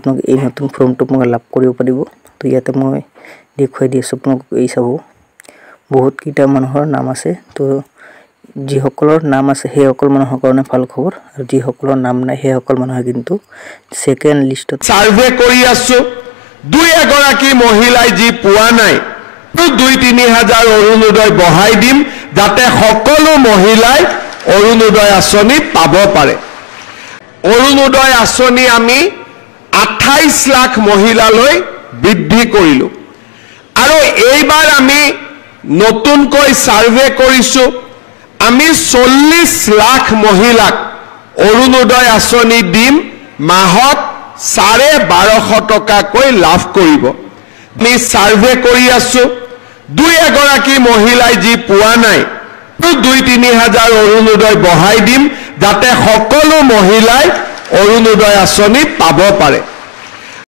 আপোনালোকে এই নতুন ফৰ্মটো আপোনালোকে লাভ কৰিব পাৰিব তো ইয়াতে মই দেখুৱাই দি আছোঁ আপোনালোকক এই চাব বহুত কিটা মানুহৰ নাম আছে তো যিসকলৰ নাম আছে সেই সকল মানুহৰ কাৰণে ভাল খবৰ আৰু যিসকলৰ নাম নাই সেই সকল মানুহে কিন্তু সেকেন্ড লিষ্টত সাৰ্ভে কৰি আছো দুই এগৰাকী মহিলাই যি পোৱা নাই 2-3 হাজাৰ অৰুণোদয় বঢ়াই দিম যাতে সকলো মহিলাই অৰুণোদয় আঁচনি পাব পাৰে অৰুণোদয় আঁচনি আমি 28 লাখ মহিলালৈ বৃদ্ধি কৰিলো আৰু এইবাৰ আমি নতুনকৈ সাৰ্ভে কৰিছো আমি 40 লাখ মহিলাক অৰুণোদয় আঁচনি দিম মাহত 1250 টকাকৈ লাভ কৰিব আমি সাৰ্ভে কৰি আছো দুই এগৰাকী মহিলাই যি পোৱা নাই 2-3 হাজাৰ অৰুণোদয় বঢ়াই দিম যাতে সকলো মহিলাই অৰুণোদয় আঁচনি পাব পাৰে